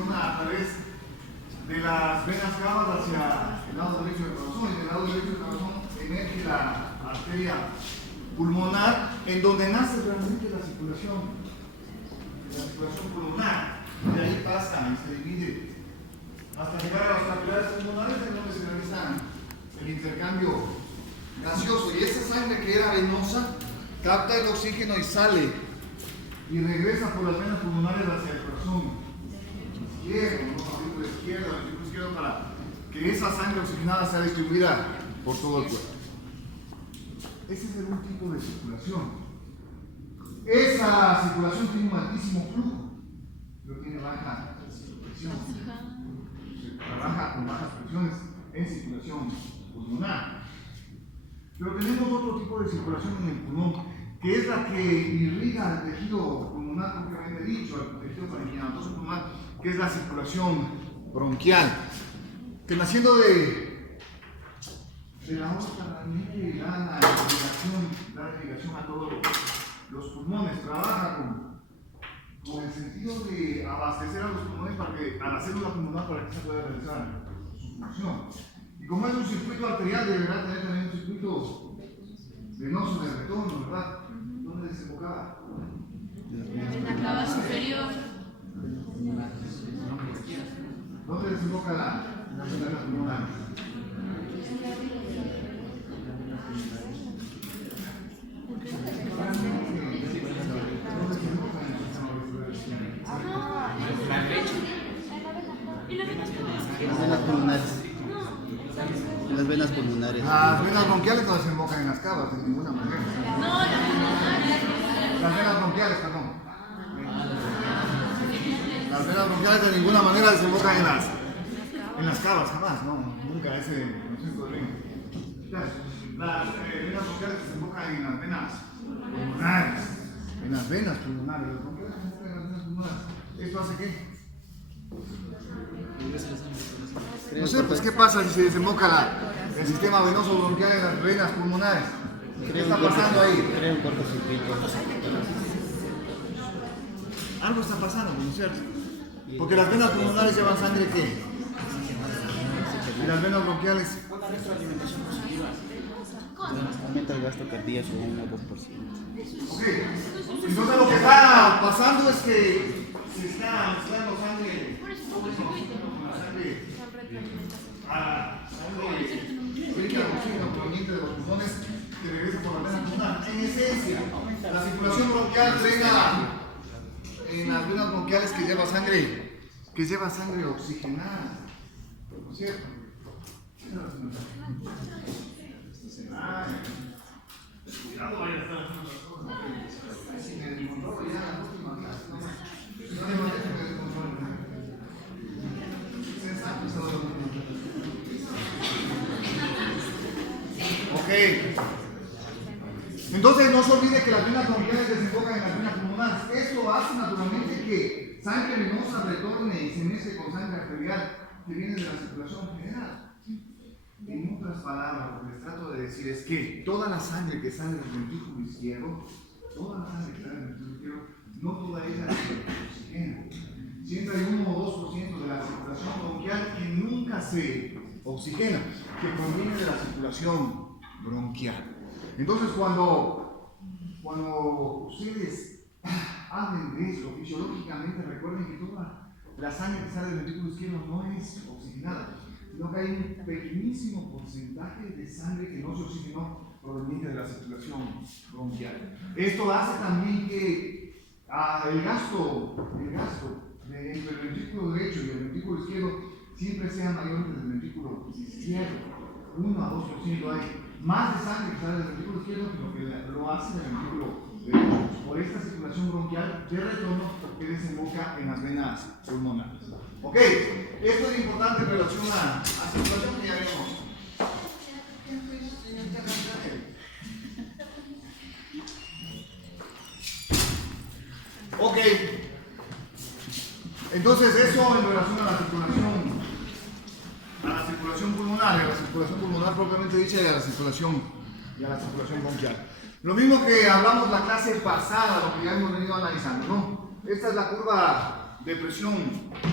presiona a través de las venas cavas hacia el lado derecho del corazón, y del lado derecho del corazón emerge la arteria pulmonar, en donde nace realmente la circulación pulmonar. De ahí pasa y se divide hasta llegar a las capilares pulmonares, en donde se realiza el intercambio gaseoso, y esa sangre que era venosa capta el oxígeno y sale y regresa por las venas pulmonares hacia el corazón izquierdo, el ventrículo izquierdo, para que esa sangre oxigenada sea distribuida por todo el cuerpo. Ese es un tipo de circulación. Esa circulación tiene un altísimo flujo, pero tiene baja presión. Se trabaja con bajas presiones en circulación pulmonar. Pero tenemos otro tipo de circulación en el pulmón, que es la que irriga el tejido pulmonar propiamente dicho, el tejido parenquimatoso pulmonar, que es la circulación bronquial, que naciendo de la aorta realmente da la irrigación a todos los pulmones, trabaja con el sentido de abastecer a los pulmones para que, a la célula pulmonar, para que se pueda realizar su función. Y como es un circuito arterial, deberá tener también un circuito venoso de retorno, ¿verdad? ¿Dónde desembocaba? En la cava superior. ¿Dónde desemboca la vena pulmonar? La derecha. ¿Y las venas pulmonares. Las venas pulmonares. Las venas bronquiales no desembocan en las cavas de ninguna manera. No, las pulmonares. Las venas bronquiales, perdón. Las venas bronquiales de ninguna manera desembocan en las cavas, jamás, no, nunca, ese concepto de lengua. Las venas bronquiales desembocan en las venas pulmonares. En las venas pulmonares, las bronquiales desembocan en las venas pulmonares. ¿Esto hace qué? No sé, pues ¿qué pasa si se desemboca el sistema venoso bronquial en las venas pulmonares? ¿Qué está pasando ahí? Crea un cortocircuito. Algo está pasando, ¿no es cierto? Porque las venas pulmonares llevan sangre ¿qué? Y las venas bronquiales. Una retroalimentación positiva. Aumenta el gasto cardíaco un 2%. Ok, entonces lo que está pasando es que se está mezclando sangre. Sangre proveniente de los pulmones que regresa por la vena pulmonar. En esencia, la circulación bronquial drena en las venas bronquiales que lleva sangre oxigenada. ¿No es cierto? Cuidado, vaya a estar haciendo otras cosas. Si me descontrolo ya la última clase, no me manera que me descontrole. Sensato está dormido. Ok. Entonces no se olvide que las venas bronquiales desembocan en las venas pulmonares. Esto hace naturalmente que sangre venosa retorne y se mezcle con sangre arterial que viene de la circulación general. En otras palabras, lo que les trato de decir es que toda la sangre que sale del ventrículo izquierdo, no toda ella se oxigena. Siempre hay 1 o 2% de la circulación bronquial que nunca se oxigena, que proviene de la circulación bronquial. Entonces, cuando ustedes hablen de eso, fisiológicamente recuerden que toda la sangre que sale del ventrículo izquierdo no es oxigenada, sino que hay un pequeñísimo porcentaje de sangre que no se oxigenó proveniente de la circulación bronquial. Esto hace también que el gasto entre el ventrículo derecho y el ventrículo izquierdo siempre sea mayor que el ventrículo izquierdo. 1 a 2% hay más de sangre que sale del ventrículo izquierdo que lo que lo hace del ventrículo derecho, por esta circulación bronquial de retorno que desemboca en las venas pulmonares. Ok, esto es importante en relación a la circulación que ya vemos. Ok, entonces eso en relación a la circulación pulmonar, a la circulación pulmonar propiamente dicha y a la circulación bronquial. Lo mismo que hablamos la clase pasada, lo que ya hemos venido analizando, ¿no? Esta es la curva de presión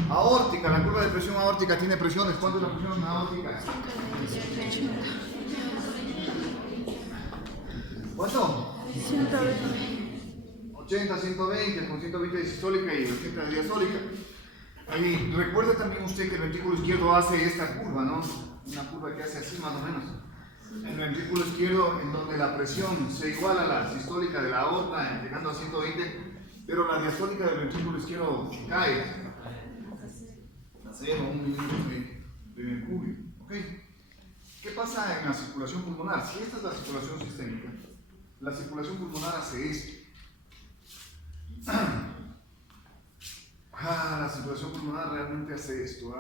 aórtica. La curva de presión aórtica tiene presiones. ¿Cuánto es la presión aórtica? ¿Cuánto? 80, 120, con 120 de sistólica y 80 de diastólica. Ahí, recuerde también usted que el ventrículo izquierdo hace esta curva, ¿no? Una curva que hace así más o menos. El ventrículo izquierdo, en donde la presión se iguala a la sistólica de la aorta, llegando a 120, pero la diastólica del ventrículo izquierdo cae a 0, 1 milímetro de mercurio. ¿Ok? ¿Qué pasa en la circulación pulmonar? Si esta es la circulación sistémica, la circulación pulmonar hace esto. La circulación pulmonar realmente hace esto.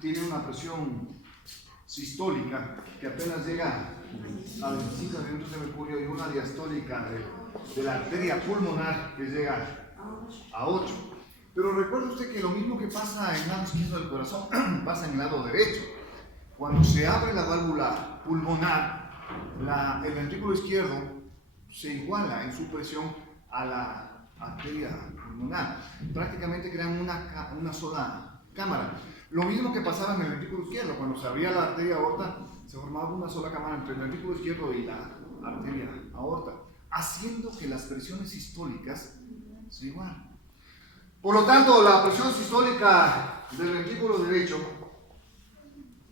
Tiene una presión sistólica que apenas llega a 25 milímetros de mercurio y una diastólica de la arteria pulmonar que llega a 8. Pero recuerde usted que lo mismo que pasa en el lado izquierdo del corazón pasa en el lado derecho. Cuando se abre la válvula pulmonar, el ventrículo izquierdo se iguala en su presión a la arteria pulmonar. Prácticamente crean una sola cámara. Lo mismo que pasaba en el ventrículo izquierdo. Cuando se abría la arteria aorta, se formaba una sola cámara entre el ventrículo izquierdo y la arteria aorta, haciendo que las presiones sistólicas se igualen. Por lo tanto, la presión sistólica del ventrículo derecho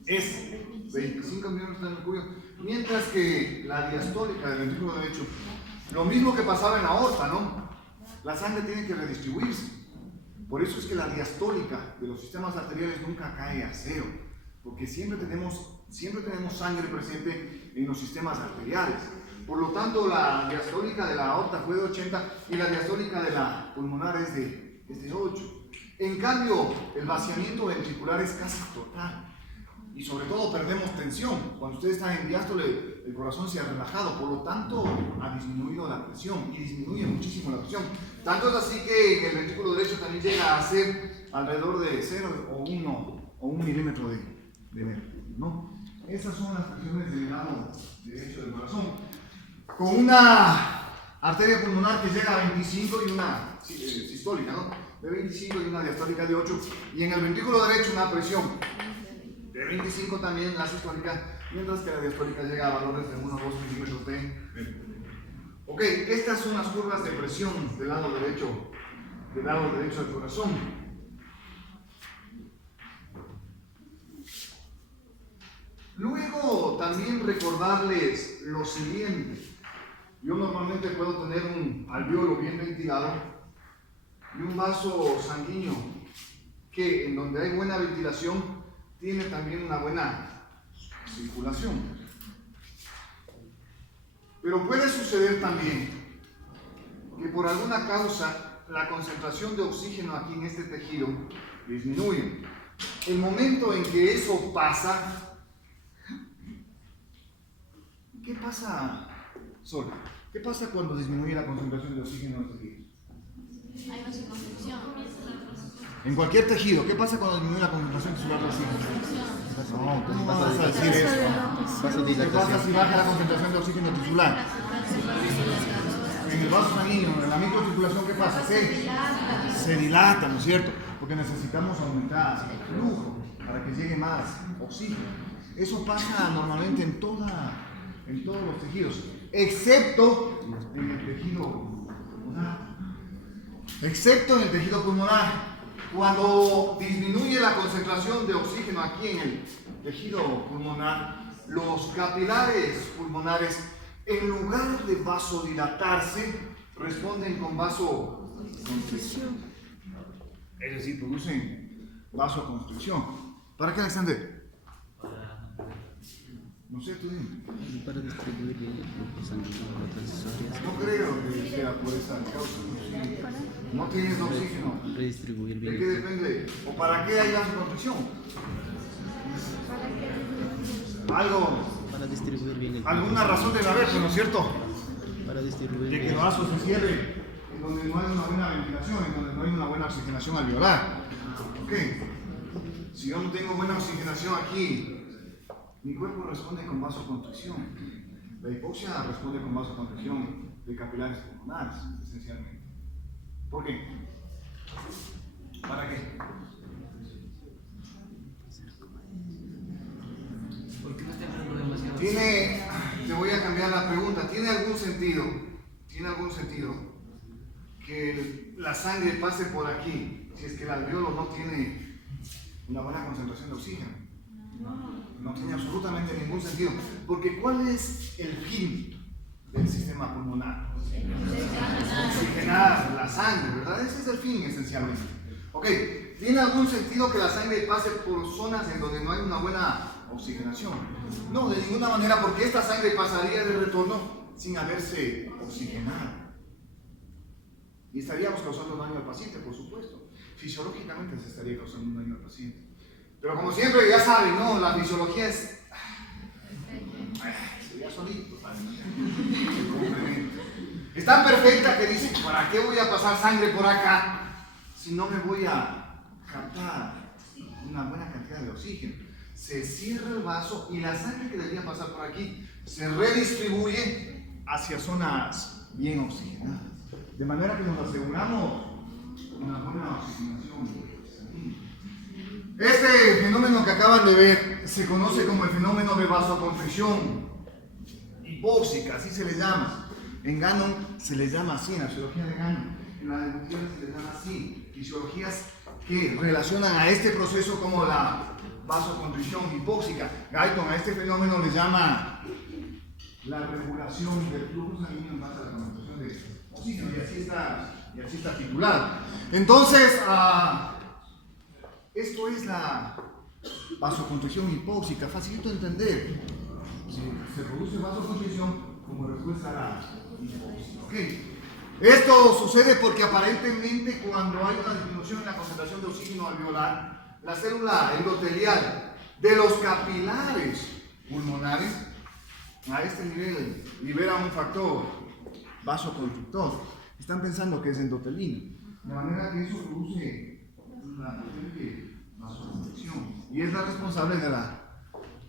es 25 milímetros de mercurio, mientras que la diastólica del ventrículo derecho, lo mismo que pasaba en la aorta, ¿no? La sangre tiene que redistribuirse. Por eso es que la diastólica de los sistemas arteriales nunca cae a 0, porque siempre tenemos sangre presente en los sistemas arteriales. Por lo tanto, la diastólica de la aorta fue de 80 y la diastólica de la pulmonar es de 8. En cambio, el vaciamiento ventricular es casi total. Y sobre todo perdemos tensión. Cuando usted está en diástole, el corazón se ha relajado, por lo tanto ha disminuido la presión y disminuye muchísimo la presión. Tanto es así que en el ventrículo derecho también llega a ser alrededor de 0 o 1 milímetro de mercurio, ¿no? Esas son las presiones del lado derecho del corazón. Con una arteria pulmonar que llega a 25 y una sistólica, ¿no? De 25 y una diastólica de 8. Y en el ventrículo derecho una presión de 25 también la sistólica, mientras que la diastólica llega a valores de 1 o 2 milímetros de mercurio. Ok, estas son las curvas de presión del lado derecho del corazón. Luego también recordarles lo siguiente. Yo normalmente puedo tener un alveolo bien ventilado y un vaso sanguíneo que en donde hay buena ventilación tiene también una buena circulación. Pero puede suceder también que por alguna causa la concentración de oxígeno aquí en este tejido disminuye. El momento en que eso pasa, ¿qué pasa, Sol? ¿Qué pasa cuando disminuye la concentración de oxígeno en el tejido? Hay vasoconstricción. En cualquier tejido, ¿qué pasa cuando disminuye la concentración tisular de oxígeno? No, ¿cómo vas a decir eso? ¿Qué pasa si baja la concentración de oxígeno tisular? En el vaso sanguíneo, en la microcirculación, ¿qué pasa? Se dilata, ¿no es cierto? Porque necesitamos aumentar el flujo para que llegue más oxígeno. Eso pasa normalmente en todos los tejidos, excepto en el tejido pulmonar. Excepto en el tejido pulmonar. Cuando disminuye la concentración de oxígeno aquí en el tejido pulmonar, los capilares pulmonares, en lugar de vasodilatarse, responden con vasoconstricción. Es decir, producen vasoconstricción. ¿Para qué, Alexander? No sé, tú dime. Para distribuir bien el flujo sanguíneo a otras áreas. No creo que sea por esa causa. No tienes oxígeno. Redistribuir bien. ¿De qué depende? ¿O para qué hay vasoconstricción? Algo, Para distribuir bien el flujo. alguna razón debe haber, ¿no es cierto? Para distribuir De que bien. el vaso se cierre en donde no hay una buena ventilación, en donde no hay una buena oxigenación alveolar. Ok. Si yo no tengo buena oxigenación aquí, mi cuerpo responde con vasoconstricción. La hipoxia responde con vasoconstricción de capilares pulmonares, esencialmente. ¿Por qué? ¿Para qué? ¿Por qué no está entrando demasiado? Te voy a cambiar la pregunta. ¿Tiene algún sentido que la sangre pase por aquí si es que el alveolo no tiene una buena concentración de oxígeno? No tiene absolutamente ningún sentido. Porque ¿cuál es el fin del sistema pulmonar? Oxigenar la sangre, ¿verdad? Ese es el fin esencialmente. Ok, ¿tiene algún sentido que la sangre pase por zonas en donde no hay una buena oxigenación? No, de ninguna manera, porque esta sangre pasaría de retorno sin haberse oxigenado. Y estaríamos causando daño al paciente, por supuesto. Fisiológicamente se estaría causando un daño al paciente. Pero como siempre, ya saben, ¿no? La fisiología es... sería solito, es tan perfecta que dicen, ¿para qué voy a pasar sangre por acá si no me voy a captar una buena cantidad de oxígeno? Se cierra el vaso y la sangre que debería pasar por aquí se redistribuye hacia zonas bien oxigenadas. De manera que nos aseguramos una buena oxigenación. Este fenómeno que acaban de ver se conoce como el fenómeno de vasoconstricción hipóxica, así se le llama. En Gannon se le llama así, en la fisiología de Gannon. En la neurología se le llama así. Fisiologías que relacionan a este proceso como la vasoconstricción hipóxica. Guyton a este fenómeno le llama la regulación del flujo sanguíneo en base a la concentración de oxígeno, y así está titulado. Entonces, esto es la vasoconstricción hipóxica, facilito de entender. Se produce vasoconstricción como respuesta a la hipoxia. ¿Okay? Esto sucede porque aparentemente cuando hay una disminución en la concentración de oxígeno alveolar, la célula endotelial de los capilares pulmonares a este nivel libera un factor vasoconstrictor. Están pensando que es endotelina, de manera que eso produce una potente vasoconstricción y es la responsable del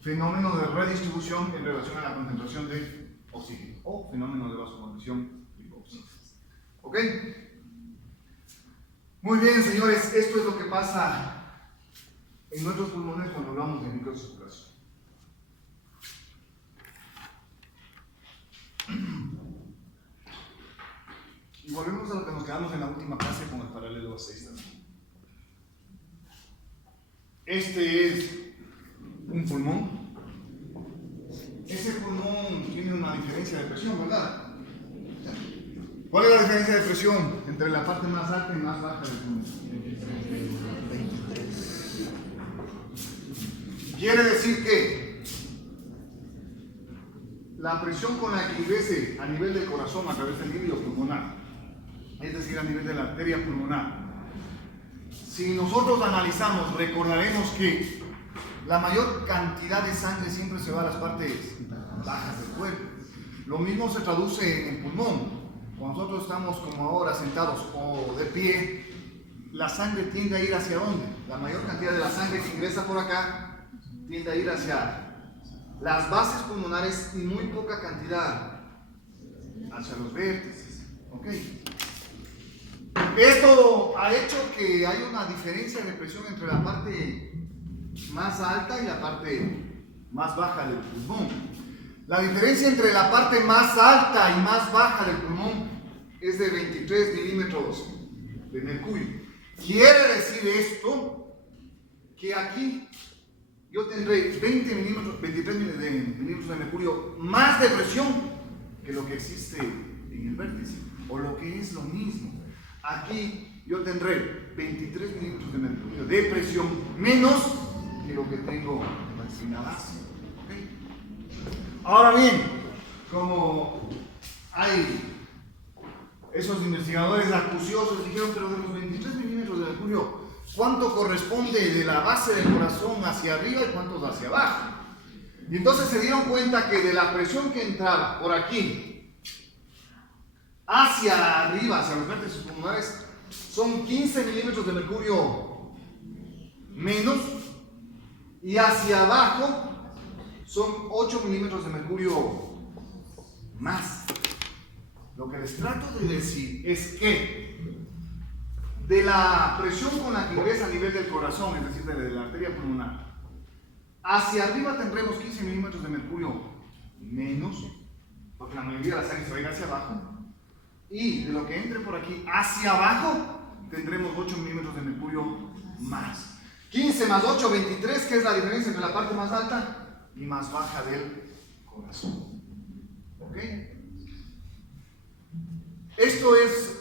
fenómeno de redistribución en relación a la concentración de oxígeno o fenómeno de vasoconstricción hipóxica. ¿Ok? Muy bien, señores, esto es lo que pasa en nuestros pulmones cuando hablamos de microcirculación. Y volvemos a lo que nos quedamos en la última clase con el paralelo a 6 también. Este es un pulmón. Ese pulmón tiene una diferencia de presión, ¿verdad? ¿Cuál es la diferencia de presión entre la parte más alta y más baja del pulmón? 23. Quiere decir que la presión con la que ingrese a nivel del corazón a través del líquido pulmonar, es decir, a nivel de la arteria pulmonar, si nosotros analizamos, recordaremos que la mayor cantidad de sangre siempre se va a las partes bajas del cuerpo. Lo mismo se traduce en el pulmón. Cuando nosotros estamos como ahora sentados o de pie, la sangre tiende a ir hacia ¿dónde? La mayor cantidad de la sangre que ingresa por acá tiende a ir hacia las bases pulmonares y muy poca cantidad hacia los vértices. ¿Ok? Esto ha hecho que haya una diferencia de presión entre la parte más alta y la parte más baja del pulmón. La diferencia entre la parte más alta y más baja del pulmón es de 23 milímetros de mercurio. Quiere decir esto que aquí yo tendré 23 milímetros de mercurio más de presión que lo que existe en el vértice, o lo que es lo mismo. Aquí yo tendré 23 milímetros de mercurio de presión menos que lo que tengo en la base. ¿Okay? Ahora bien, como hay esos investigadores acuciosos dijeron, pero de los 23 milímetros de mercurio, ¿cuánto corresponde de la base del corazón hacia arriba y cuántos hacia abajo? Y entonces se dieron cuenta que de la presión que entraba por aquí hacia arriba, hacia los vértices pulmonares, son 15 milímetros de mercurio menos, y hacia abajo son 8 milímetros de mercurio más. Lo que les trato de decir es que de la presión con la que ingresa a nivel del corazón, es decir, de la arteria pulmonar. Hacia arriba tendremos 15 milímetros de mercurio menos, porque la mayoría de la sangre se va a ir hacia abajo. Y de lo que entre por aquí hacia abajo, tendremos 8 milímetros de mercurio más. 15 más 8, 23, que es la diferencia entre la parte más alta y más baja del corazón. ¿Ok? Esto es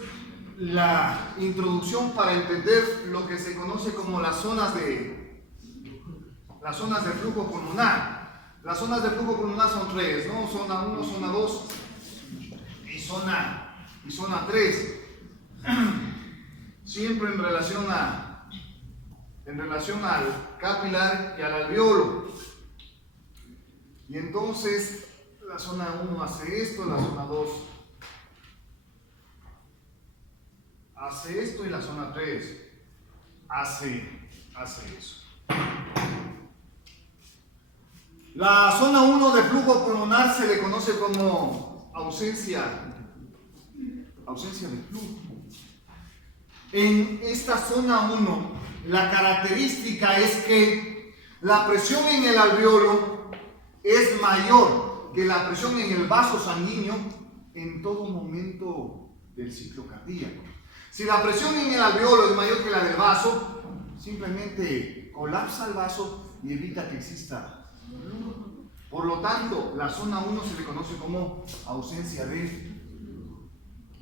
la introducción para entender lo que se conoce como las zonas de flujo pulmonar. Las zonas de flujo pulmonar son tres, ¿no? Zona 1, zona 2 y zona 3. Siempre en relación al capilar y al alveolo. Y entonces la zona 1 hace esto, la zona 2 hace esto y la zona 3 hace eso. La zona 1 de flujo pulmonar se le conoce como ausencia de flujo. En esta zona 1, la característica es que la presión en el alveolo es mayor que la presión en el vaso sanguíneo en todo momento del ciclo cardíaco. Si la presión en el alveolo es mayor que la del vaso, simplemente colapsa el vaso y evita que exista flujo. Por lo tanto, la zona 1 se le conoce como ausencia de flujo.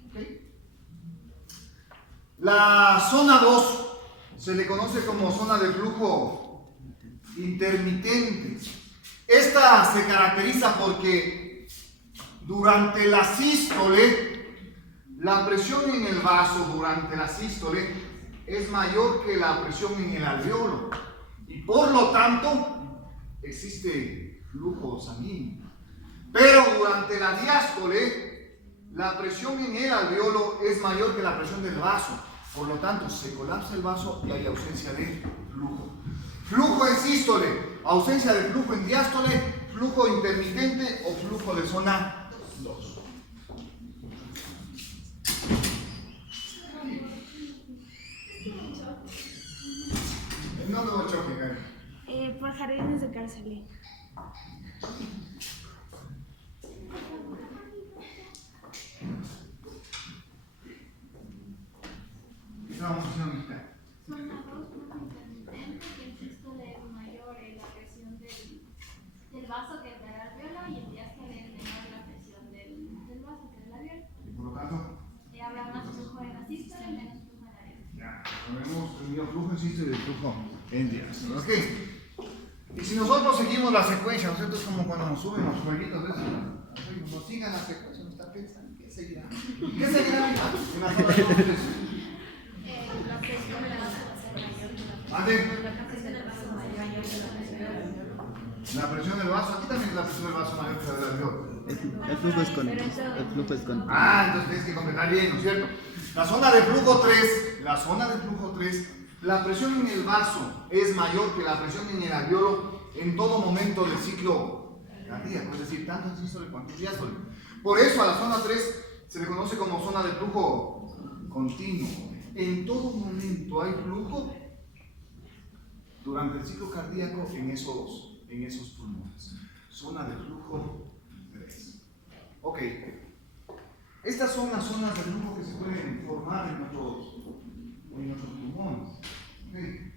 ¿Okay? La zona 2 se le conoce como zona de flujo intermitente. Esta se caracteriza porque durante la sístole, la presión en el vaso durante la sístole es mayor que la presión en el alveolo y por lo tanto existe flujo sanguíneo. Pero durante la diástole, la presión en el alveolo es mayor que la presión del vaso. Por lo tanto, se colapsa el vaso y hay ausencia de flujo. Flujo en sístole, ausencia de flujo en diástole, flujo intermitente o flujo de zona 2. No lo choque, Karen. Por jardines de Carcelí. ¿Qué estábamos haciendo ahorita? Zona 2, flujo intermitente, que en sístole es mayor la presión del vaso que el alveolo y en diástole es menor la presión del vaso que el alveolo. Y por lo tanto, Habrá más flujo en la sístole, menos flujo en la alveolo. ya, hemos tenido flujo en sístole y el flujo en diástole. ¿Ok? Y si nosotros seguimos la secuencia, ¿no es cierto? Es como cuando nos suben los jueguitos de esos. Nos sigan la secuencia, nos está pensando, ¿qué seguirá? ¿Qué seguirá? En la zona 2. La presión del vaso va a ser mayor que la ¿Mande? presión del vaso va a ser mayor que la presión del alveolo. La presión del vaso, aquí también es la presión del vaso mayor que la del alveolo. El flujo es con. Ah, entonces tienes que completar bien, ¿no es cierto? La zona de flujo 3, la presión en el vaso es mayor que la presión en el alveolo en todo momento del ciclo cardíaco, es decir, tanto en sístole cuanto en diástole. Por eso a la zona 3 se le conoce como zona de flujo continuo. En todo momento hay flujo durante el ciclo cardíaco en esos pulmones. Zona de flujo 3. Ok. Estas son las zonas de flujo que se pueden formar en nuestros pulmones. Okay.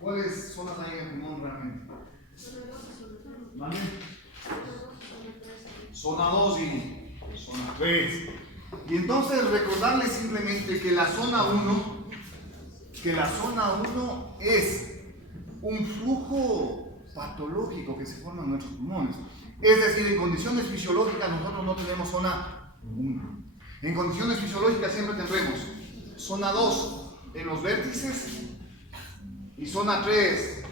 ¿Cuáles zonas hay en el pulmón realmente? ¿Vale? Zona 2 y zona 3. Y entonces recordarles simplemente que la zona 1 es un flujo patológico que se forma en nuestros pulmones. Es decir, en condiciones fisiológicas nosotros no tenemos zona 1. En condiciones fisiológicas siempre tendremos zona 2 en los vértices y zona 3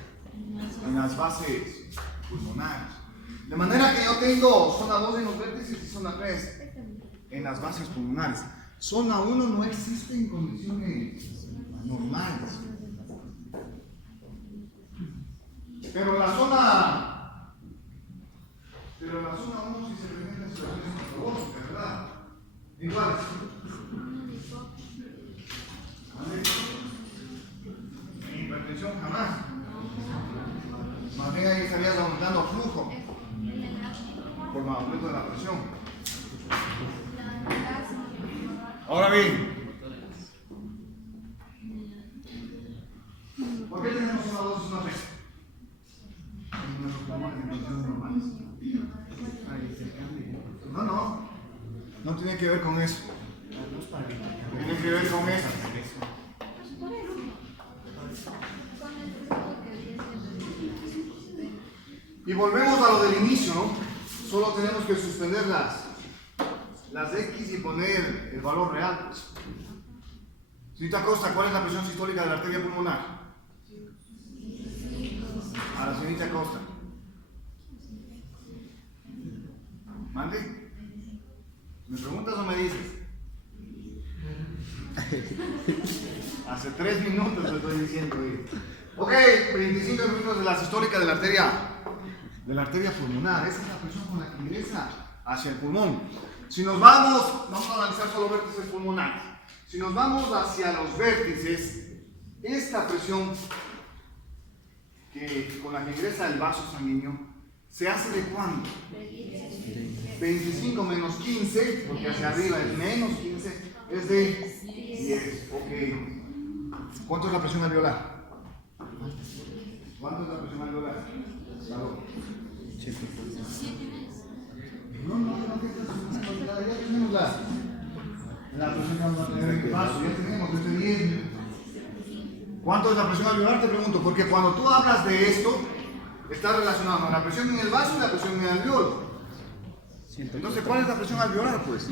en las bases pulmonares. De manera que yo tengo zona 2 en los vértices y zona 3 en las bases pulmonares. Zona 1 no existe en condiciones normales. Pero la zona 1 sí se presenta en situaciones patológicas, ¿verdad? Igual. presión, jamás. Más bien ahí estarías aumentando flujo por el aumento de la presión. Ahora bien, ¿por qué tenemos una dosis y una tres? En nuestros pulmones en condiciones normales. No tiene que ver con eso. Tiene que ver con eso. Y volvemos a lo del inicio, ¿no? Solo tenemos que suspender las X y poner el valor real. Pues. Señorita Costa, ¿cuál es la presión sistólica de la arteria pulmonar? A la señorita Costa. ¿Mande? ¿Me preguntas o me dices? Hace 3 minutos te estoy diciendo. Ok, 25 minutos de la sistólica de la arteria pulmonar. Esa es la presión con la que ingresa hacia el pulmón. Si nos vamos a analizar solo vértices pulmonares. Si nos vamos hacia los vértices, esta presión con la que ingresa el vaso sanguíneo se hace de ¿cuánto? 25 menos 15, porque hacia arriba es menos 15, es de 10. Ok. ¿Cuánto es la presión alveolar? ¿Cuánto es la presión alveolar? No, ya tenemos la presión que vamos a tener en el vaso, ya tenemos desde 10. ¿Cuánto es la presión alveolar? Te pregunto, porque cuando tú hablas de esto, está relacionado con la presión en el vaso y la presión en el alveolo. Entonces, ¿cuál es la presión alveolar, pues?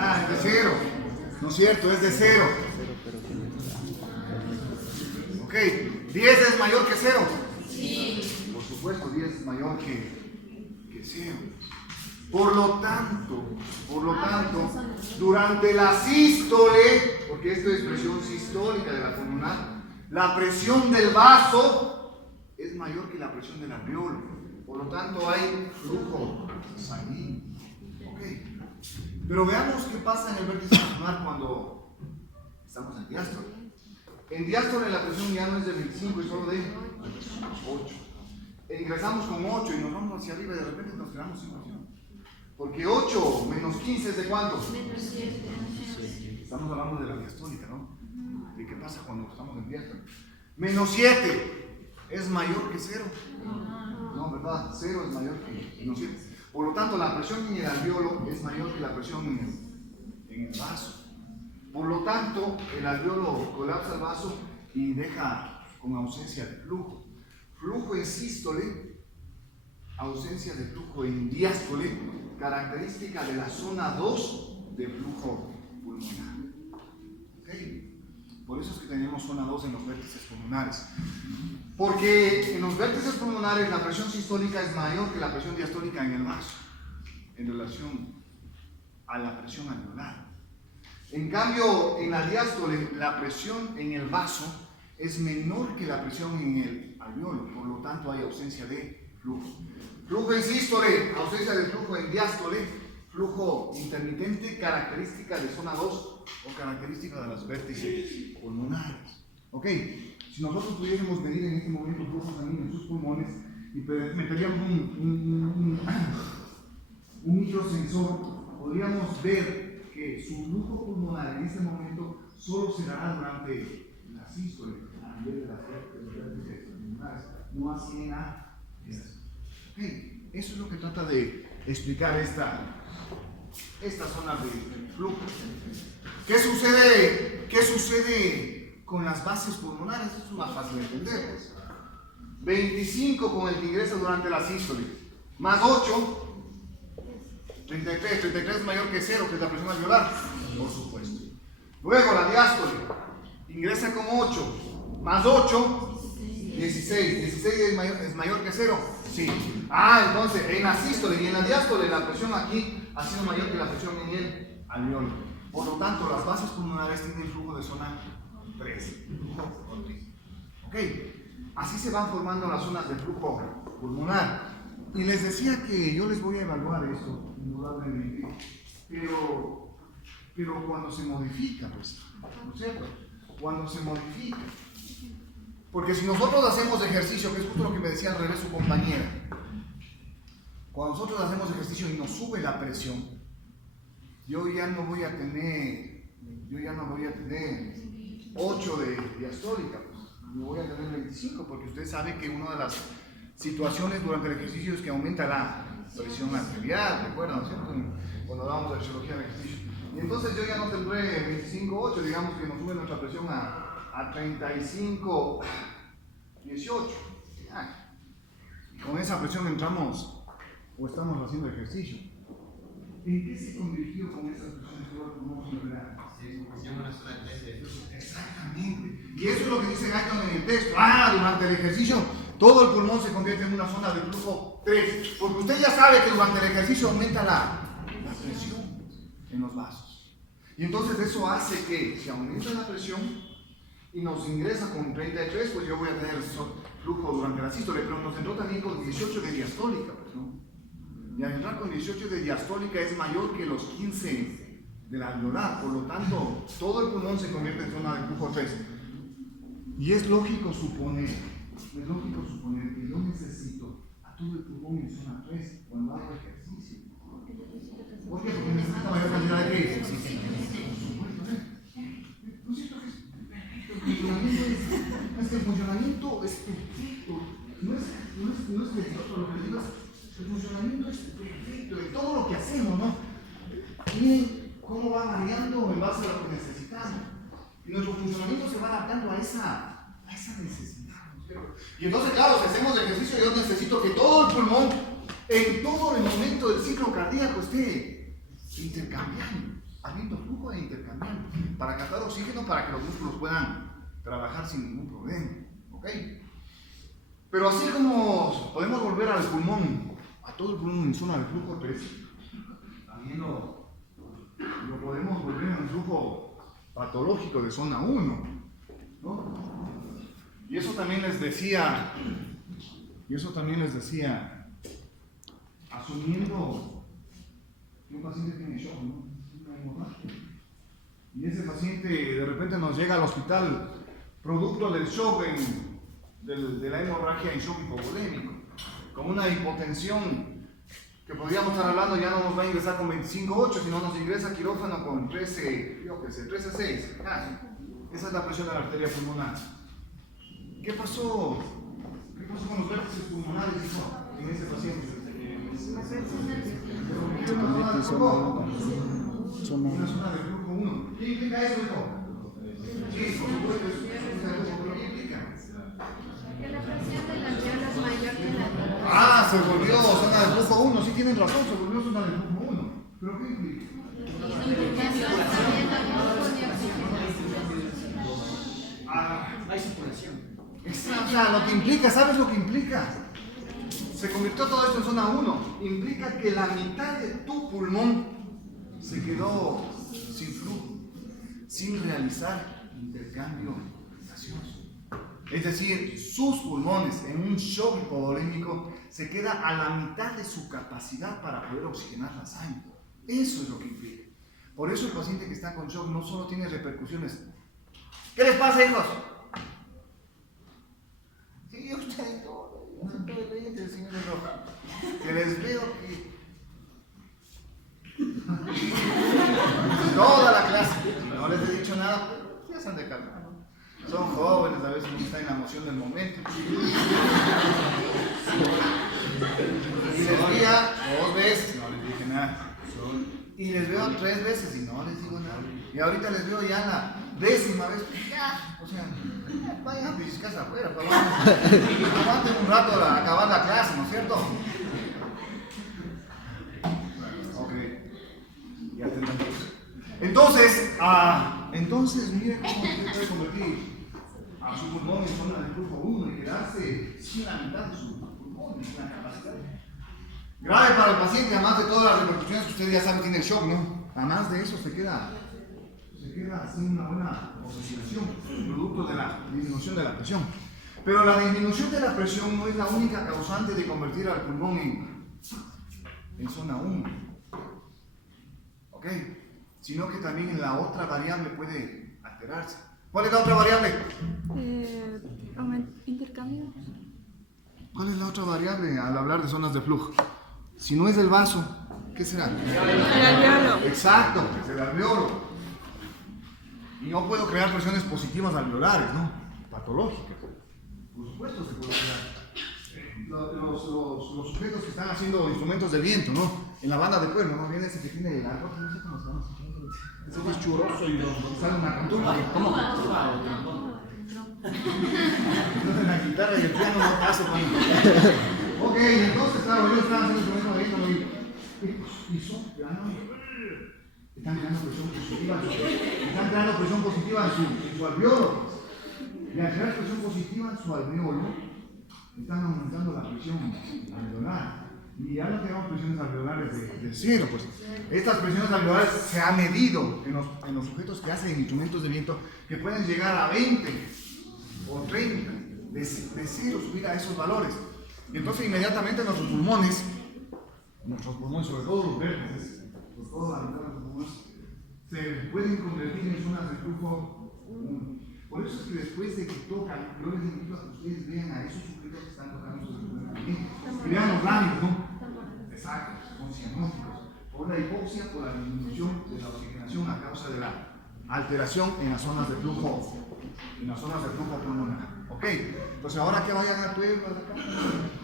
Ah, es de 0. No es cierto, es de 0. Ok, 10 es mayor que 0. Sí. Por supuesto, 10 es mayor que 0. Por lo tanto, durante la sístole, porque esto es presión sistólica de la pulmonar, la presión del vaso es mayor que la presión del alveolo. Por lo tanto, hay flujo sanguíneo. Okay. Pero veamos qué pasa en el vértice pulmonar cuando estamos en diástole. En diástole la presión ya no es de 25, es solo de 8. Ingresamos con 8 y nos vamos hacia arriba y de repente nos quedamos sin presión. Porque 8 menos 15 es de ¿cuánto? Menos 7. Estamos hablando de la diastólica, ¿no? ¿De qué pasa cuando estamos en diástole? Menos 7 es mayor que 0. No, ¿verdad? 0 es mayor que menos 7. Por lo tanto, la presión en el alveolo es mayor que la presión en el vaso. Por lo tanto, el alveolo colapsa el vaso y deja con ausencia de flujo. Flujo en sístole, ausencia de flujo en diástole, característica de la zona 2 de flujo pulmonar. ¿Okay? Por eso es que tenemos zona 2 en los vértices pulmonares. Porque en los vértices pulmonares la presión sistólica es mayor que la presión diastólica en el vaso, en relación a la presión alveolar. En cambio, en la diástole, la presión en el vaso es menor que la presión en el alveolo, por lo tanto hay ausencia de flujo. Flujo en sístole, ausencia de flujo en diástole, flujo intermitente, característica de zona 2 o característica de los vértices pulmonares. Ok, si nosotros pudiéramos medir en este momento el flujo sanguíneo en sus pulmones y meteríamos un microsensor, podríamos ver que su flujo pulmonar en este momento solo se dará durante la sístole, a nivel de las vértices pulmonares, no así en la diástole. Okay. Eso es lo que trata de explicar esta zona de flujo. ¿Qué sucede con las bases pulmonares? Eso es más fácil de entender. Pues. 25 con el que ingresa durante la sístole, más 8, 33 es mayor que 0, que es la presión alveolar, por supuesto. Luego la diástole, ingresa con 8, más 8, 16 es mayor que 0. Sí. Entonces en la sístole y en la diástole la presión aquí ha sido mayor que la presión en el alveolo. Por lo tanto, las bases pulmonares tienen flujo de zona 3. Ok. así se van formando las zonas de flujo pulmonar. Y les decía que yo les voy a evaluar esto, indudablemente, pero cuando se modifica, pues, ¿no es cierto? Cuando se modifica. Porque si nosotros hacemos ejercicio, que es justo lo que me decía al revés su compañera, cuando nosotros hacemos ejercicio y nos sube la presión, yo ya no voy a tener 8 de diastólica, pues, yo voy a tener 25, porque usted sabe que una de las situaciones durante el ejercicio es que aumenta la presión arterial, ¿recuerdan, no es cierto? Cuando hablamos de fisiología del ejercicio. Y entonces yo ya no tendré 25,8, digamos que nos sube nuestra presión a 35,18. Y con esa presión entramos o estamos haciendo ejercicio. ¿En qué se convirtió con esa presión todo el pulmón cerebral? Exactamente. Y eso es lo que dice Guyton en el texto. Durante el ejercicio todo el pulmón se convierte en una zona de flujo 3. Porque usted ya sabe que durante el ejercicio aumenta la presión en los vasos. Y entonces eso hace que si aumenta la presión y nos ingresa con 33, pues yo voy a tener flujo durante la sístole, pero nos entró también con 18 de diastólica, pues, ¿no? Y al entrar con 18 de diastólica es mayor que los 15 de la alveolar, por lo tanto, todo el pulmón se convierte en zona de flujo 3. Y es lógico suponer que yo necesito a todo el pulmón en zona 3 cuando hago ejercicio. ¿Por qué? Porque necesito mayor cantidad de qué? ¿No es cierto que el funcionamiento es perfecto? No es precioso lo que digo, el funcionamiento es perfecto de todo lo que hacemos, ¿no? Miren cómo va variando en base a lo que necesitamos. Y nuestro funcionamiento se va adaptando a esa necesidad, ¿no es cierto? Y entonces, claro, si hacemos ejercicio, yo necesito que todo el pulmón, en todo el momento del ciclo cardíaco, esté intercambiando, habiendo flujo e intercambiando, para captar oxígeno para que los músculos puedan trabajar sin ningún problema, ¿ok? Pero así como podemos volver al pulmón, a todo el pulmón en zona de flujo 3, también lo podemos volver en un flujo patológico de zona 1, ¿no? Y eso también les decía, asumiendo que un paciente tiene shock, ¿no? Una hemorragia. Y ese paciente de repente nos llega al hospital producto del shock, de la hemorragia en shock hipovolémico, con una hipotensión que podríamos estar hablando, ya no nos va a ingresar con 25,8, sino nos ingresa a quirófano con 13,6. Esa es la presión de la arteria pulmonar. ¿Qué pasó con los vértices pulmonares en ese paciente? Se convierte en zona 1. Una zona de flujo 1. ¿Qué implica eso, hijo? Sí, por supuesto, ¿qué implica? Que la presión de la alveola es mayor que la de Se volvió zona de flujo 1. Sí tienen razón, se volvió zona de flujo 1. ¿Pero qué implica? Hay circulación. O sea, lo que implica, ¿sabes lo que implica? Se convirtió todo esto en zona 1. Implica que la mitad de tu pulmón se quedó sin flujo, sin realizar intercambio gaseoso. Es decir, sus pulmones en un shock hipovolémico se queda a la mitad de su capacidad para poder oxigenar la sangre. Eso es lo que implica. Por eso el paciente que está con shock no solo tiene repercusiones. ¿Qué les pasa, hijos? Sí, ustedes todo el señor de rojo. Que les veo que toda la clase, no les he dicho nada, ya se han de calmar. Son jóvenes, a veces uno está en la emoción del momento. Y les veía 2 veces, no les dije nada. Y les veo 3 veces y no les digo nada. Y ahorita les veo ya la 10ª vez, ya, o sea, vayan a pellizcarse afuera, aguanten un rato a acabar la clase, ¿no es cierto? Ok, ya entendemos. Entonces, miren cómo usted puede convertir a su pulmón en zona de flujo 1 y quedarse sin la mitad de su pulmón, sin la capacidad. Grave para el paciente, además de todas las repercusiones que usted ya sabe tiene el shock, ¿no? Además de eso se queda sin una buena oxigenación, producto de la disminución de la presión. Pero la disminución de la presión no es la única causante de convertir al pulmón en zona 1. ¿Ok? Sino que también la otra variable puede alterarse. ¿Cuál es la otra variable? Intercambio. ¿Cuál es la otra variable al hablar de zonas de flujo? Si no es el vaso, ¿qué será? El alveolo. Exacto, es el alveolo. Y no puedo crear presiones positivas alveolares, ¿no? Patológicas. Por supuesto se puede crear. Los sujetos que están haciendo instrumentos de viento, ¿no? En la banda de cuerno, ¿no? Viene ese que tiene el arco, no sé cómo se llama. Ese que es churroso y sale una cantuba. ¿Cómo? Entonces la guitarra y el piano no pasan con Ok, entonces, claro, ellos están haciendo instrumentos de viento y soplando. Están creando presión positiva en su alveolo. Y al crear presión positiva en su alveolo, están aumentando la presión alveolar. Y ya no tenemos presiones alveolares de cero, pues. Estas presiones alveolares se han medido en los sujetos que hacen instrumentos de viento que pueden llegar a 20 o 30, de cero subir a esos valores. Y entonces inmediatamente nuestros pulmones, sobre todo los verdes, por toda la mitad de los pulmones, se pueden convertir en zonas de flujo 1. Por eso es que después de que tocan, yo les invito a que ustedes vean a esos sujetos que están tocando sus instrumentos y vean los labios, ¿no? Exacto, son cianóticos. Por la hipoxia, por la disminución de la oxigenación a causa de la alteración en las zonas de flujo, pulmonar. Ok, entonces ahora que vayan al pueblo,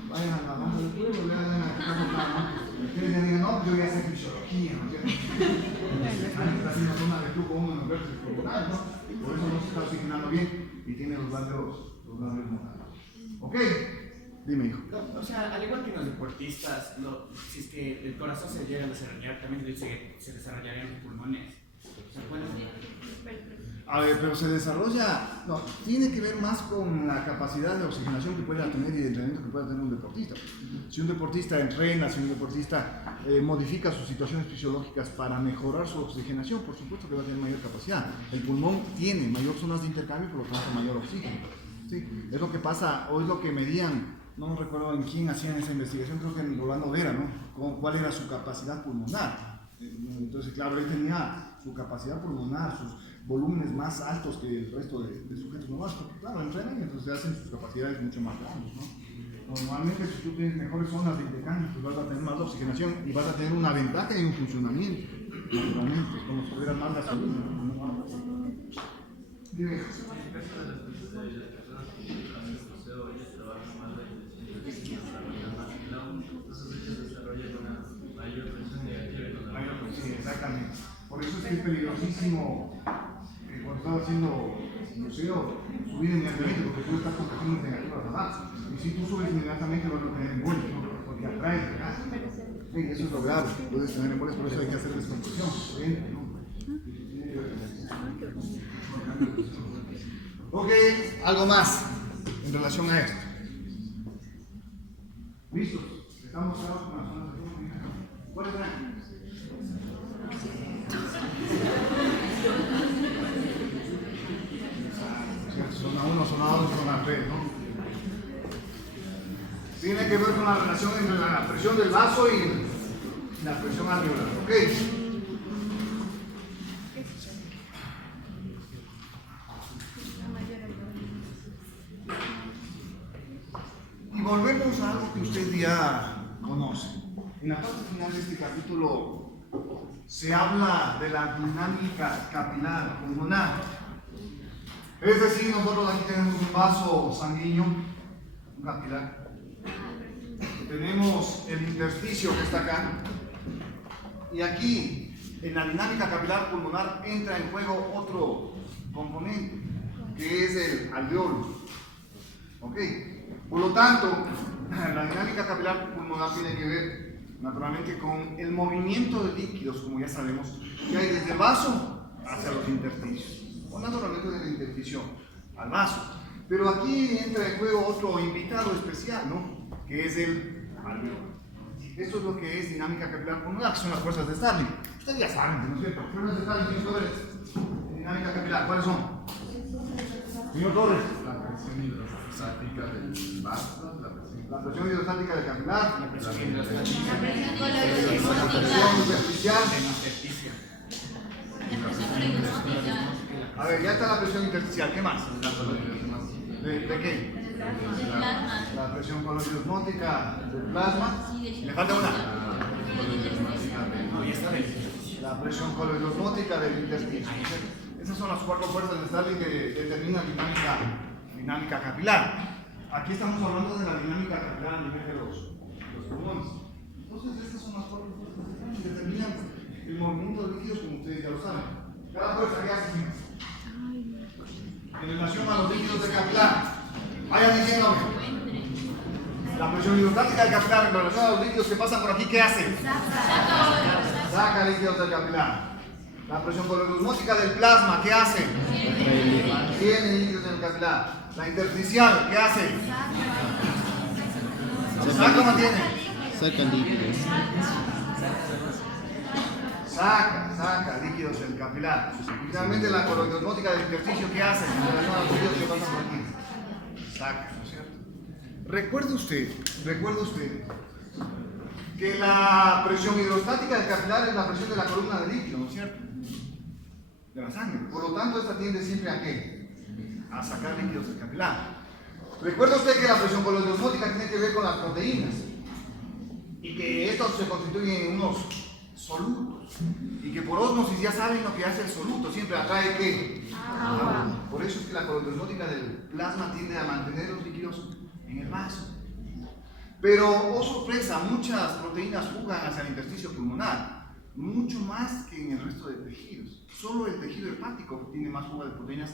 vayan a la banda del pueblo, vean a la casa, ustedes ya digan, no, yo voy a hacer fisiología, ¿no? Alguien está haciendo zona de flujo 1 en los vértices pulmonares, ¿no? Por eso no se está oxigenando bien y tiene los labios mojados. ¿Ok? Dime, hijo. O sea, al igual que los deportistas, si es que el corazón se llega a desarrollar, también se dice que se desarrollarían los pulmones. ¿Se puede? A ver, pero se desarrolla, no, tiene que ver más con la capacidad de oxigenación que pueda tener y de entrenamiento que pueda tener un deportista. Si un deportista entrena, si un deportista modifica sus situaciones fisiológicas para mejorar su oxigenación, por supuesto que va a tener mayor capacidad. El pulmón tiene mayor zonas de intercambio, por lo tanto mayor oxígeno. ¿Sí? Es lo que pasa, o es lo que medían, no recuerdo en quién hacían esa investigación, creo que en Rolando Vera, ¿no? ¿Cuál era su capacidad pulmonar? Entonces, claro, él tenía su capacidad pulmonar, sus volúmenes más altos que el resto de sujetos normales, porque claro, entrenan y entonces hacen sus capacidades mucho más grandes, ¿no? Normalmente si tú tienes mejores zonas de intercambio, pues vas a tener más oxigenación y vas a tener una ventaja y un funcionamiento, naturalmente, es como si tuvieras más gasolina, ¿no? Dime. Sí, exactamente. Por eso es que es peligrosísimo cuando estás haciendo museo subir inmediatamente, porque tú estás con presiones negativas abajo. Y si tú subes inmediatamente vas a tener embolias, ¿no? Porque atraes de acá. Sí, eso es lo grave. Puedes tener embolias, por eso hay que hacer descompresión. Ok, algo más en relación a esto. ¿Listos? Estamos claros con las zonas de flujo. ¿Cuál es la? Zona 1, zona 2, zona 3, ¿no? Tiene que ver con la relación entre la presión del vaso y la presión alveolar, ¿ok? Y volvemos a algo que usted ya conoce. En la parte final de este capítulo se habla de la dinámica capilar pulmonar. Es decir, nosotros aquí tenemos un vaso sanguíneo, un capilar. Tenemos el intersticio que está acá. Y aquí, en la dinámica capilar pulmonar, entra en juego otro componente, que es el alveolo. ¿Ok? Por lo tanto, la dinámica capilar pulmonar tiene que ver naturalmente con el movimiento de líquidos, como ya sabemos, que hay desde el vaso hacia los intersticios, o naturalmente de la intersticio al vaso. Pero aquí entra en juego otro invitado especial, ¿no? Que es el alveolo. Esto es lo que es dinámica capilar pulmonar, que son las fuerzas de Starling. Ustedes ya saben, ¿no es cierto? Fuerzas de Starling, señor Torres. Dinámica capilar, ¿cuáles son? Señor Torres. hidrostática del vaso, La presión hidrostática del capilar. La presión hidrostática La presión intersticial. del intersticio. A ver, ya está la presión intersticial. ¿Qué más? ¿De qué? La presión coloidosmótica del plasma. Le falta una. No, ya está bien. La presión coloidosmótica del intersticio. Esas son las 4 fuerzas de Stalin que determinan dinámica capilar. Aquí estamos hablando de la dinámica capilar a nivel de los pulmones. Entonces, estas son las 4 fuerzas de Stalin que determinan el movimiento de líquidos, como ustedes ya lo saben. Cada fuerza que hace en relación a los líquidos del capilar. Vayan diciéndome. La presión hidrostática del capilar en relación a los líquidos que pasan por aquí, ¿qué hace? Saca líquidos del capilar. La presión coloidosmótica del plasma, ¿qué hace? Mantiene líquidos en el capilar. La intersticial, ¿qué hace? ¿Saca o mantiene? Saca líquidos. Saca líquidos del capilar. Y finalmente la coloidosmótica del intersticio, ¿qué hace? En relación a los líquidos que pasan por aquí. Saca, ¿no es cierto? Recuerde usted que la presión hidrostática del capilar es la presión de la columna de líquido, ¿no es cierto? De la sangre. Por lo tanto, esta tiende siempre a ¿qué? A sacar líquidos del capilar. Recuerda usted que la presión coloidosmótica tiene que ver con las proteínas y que estos se constituyen en unos solutos y que por ósmosis ya saben lo que hace el soluto, siempre atrae ¿qué? Agua. Por eso es que la coloidosmótica del plasma tiende a mantener los líquidos en el vaso. Pero, oh sorpresa, muchas proteínas fugan hacia el intersticio pulmonar, mucho más que en el resto de tejidos. Solo el tejido hepático tiene más fuga de proteínas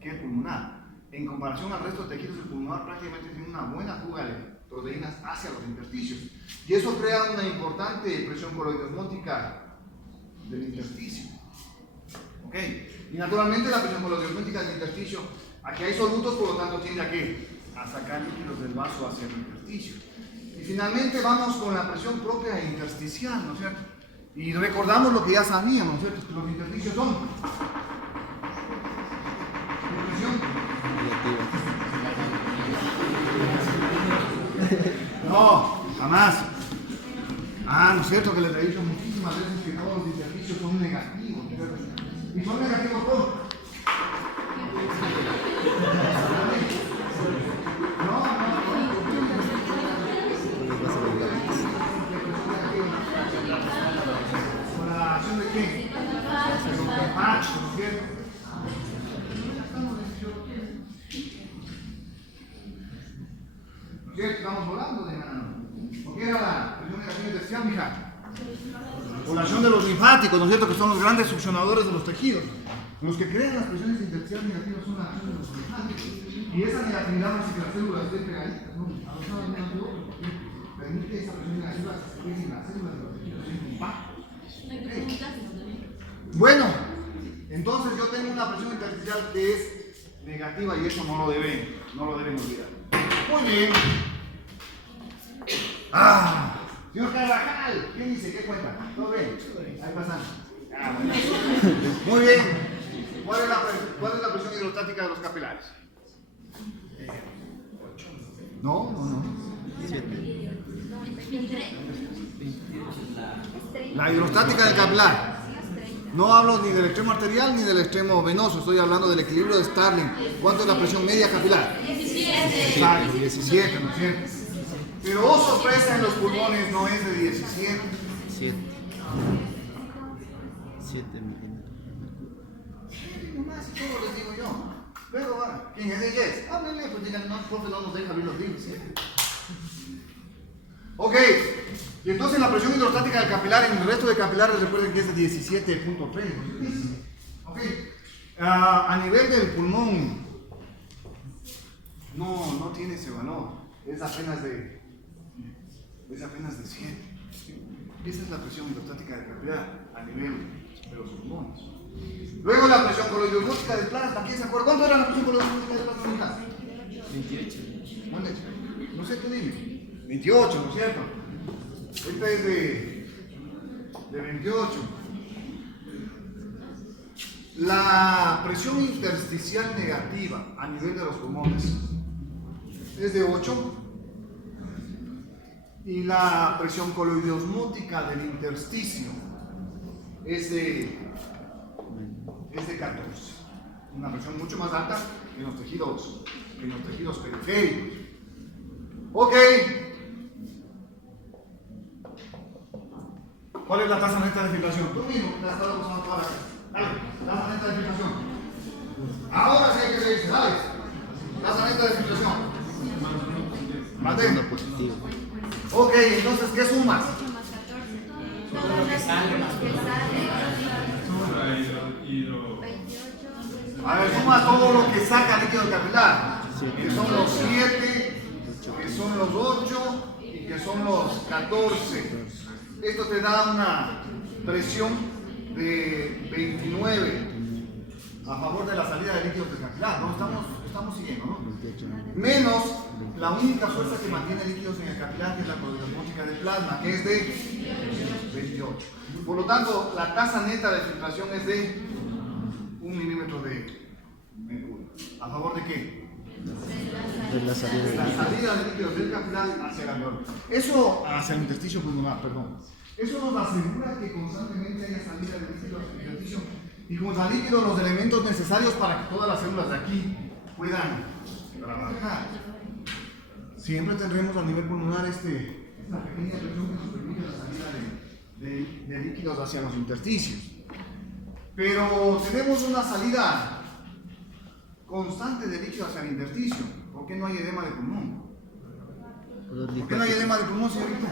que el pulmonar. En comparación al resto de tejidos, el pulmonar prácticamente tiene una buena fuga de proteínas hacia los intersticios. Y eso crea una importante presión coloidosmótica del intersticio. ¿Ok? Y naturalmente la presión coloidosmótica del intersticio, aquí hay solutos, por lo tanto tiende a ¿qué? A sacar líquidos del vaso hacia el intersticio. Y finalmente vamos con la presión propia e intersticial, ¿no es cierto? Y recordamos lo que ya sabíamos, ¿no es cierto? Que los intersticios son presión. No, jamás. ¿No es cierto que les he dicho muchísimas veces que todos los intersticios son negativos? ¿No es cierto? ¿Y son negativos por? ¿Con la acción de qué? Macho, ¿no es cierto? ¿No es cierto? Estamos volando de mano. ¿Por qué era la presión negativa intersticial, mija? Por la acción de los linfáticos, ¿no es cierto? Que son los grandes succionadores de los tejidos. Los que crean las presiones intersticiales negativas son la acción de los linfáticos. Y esa negatividad hace que las células estén pegaditas, ¿no? Adosadas una de otra, porque permite esa presión negativa que se quede en las células de los tejidos en compactos. Bueno, entonces yo tengo una presión intersticial que es negativa y eso no lo deben olvidar. Muy bien. Señor Carvajal, ¿qué dice? ¿Qué cuenta? ¿Todo bien? Ahí pasan. Bueno. Muy bien. ¿Cuál es la presión hidrostática de los capilares? 8. No. 7. La hidrostática del capilar. No hablo ni del extremo arterial ni del extremo venoso, estoy hablando del equilibrio de Starling. ¿Cuánto es la presión media capilar? 17. Exacto, 17, ¿no es cierto? Pero, oh sorpresa, en los pulmones no es de 17. 7 milímetros. Nomás, todo les digo yo. Pero, ¿quién es el Yes? Háblenle, pues díganle, no, profe, no nos deja abrir los libros. Ok, y entonces la presión hidrostática del capilar en el resto de capilares, recuerden que es de 17.3. Ok, a nivel del pulmón, no tiene ese valor, es apenas de 7. Esa es la presión hidrostática del capilar a nivel de los pulmones. Luego la presión coloidosmótica del plasma, ¿quién se acuerda? ¿Cuánto era la presión coloidosmótica del plasma? 28. ¿Cuánto? No sé, tú dime. 28, ¿no es cierto? Esta es de 28. La presión intersticial negativa a nivel de los pulmones es de 8 y la presión coloidosmótica del intersticio es de 14. Una presión mucho más alta que en los tejidos periféricos. Ok. ¿Cuál es la tasa neta de filtración? Tú mismo, la estás usando toda la vez. Dale, tasa neta de filtración. Ahora sí hay que reírse, dale. Tasa neta de filtración. Mate. Positivo. Ok, entonces, ¿qué sumas? Todo lo que sale más A ver, suma todo lo que saca líquido capilar. Que son los 7, que son los 8 y que son los 14. Esto te da una presión de 29 a favor de la salida de líquidos del capilar, ¿no? Estamos siguiendo, ¿no? Menos la única fuerza que mantiene líquidos en el capilar, que es la coloidosmótica del plasma, que es de 28. Por lo tanto, la tasa neta de filtración es de 1 milímetro de mercurio. ¿A favor de qué? De la salida de La salida de líquidos del capilar hacia el alveolo. Eso, hacia el intersticio pulmonar, perdón. Eso nos asegura que constantemente haya salida de líquidos del intersticio y como está líquido, los elementos necesarios para que todas las células de aquí puedan trabajar. Siempre tendremos a nivel pulmonar esta pequeña presión que nos permite la salida de líquidos hacia los intersticios. Pero tenemos una salida constante de líquido hacia el intersticio. ¿Por qué no hay edema de pulmón? ¿Por qué no hay edema de pulmón, señorita?